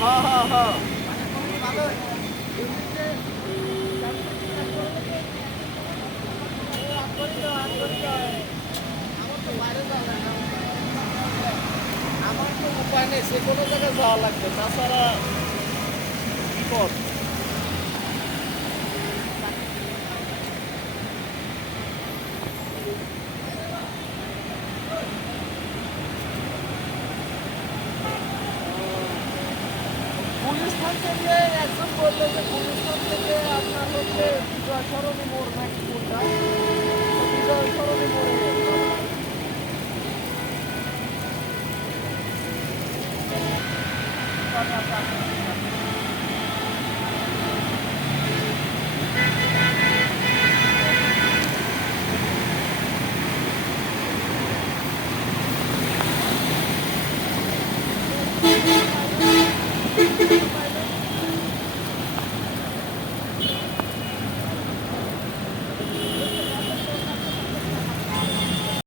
হ্যাঁ হ্যাঁ হ্যাঁ। আমার তো উপায় নেই, সে কোনো জায়গায় যাওয়া লাগবে, তাছাড়া বিপদ। গুলিস্তান থেকে একজন বললো যে গুলিস্তান থেকে আপনার হচ্ছে বিজয় সরণি মোড় নাকি কোনটা, তো বিজয় সরণি মোড়ে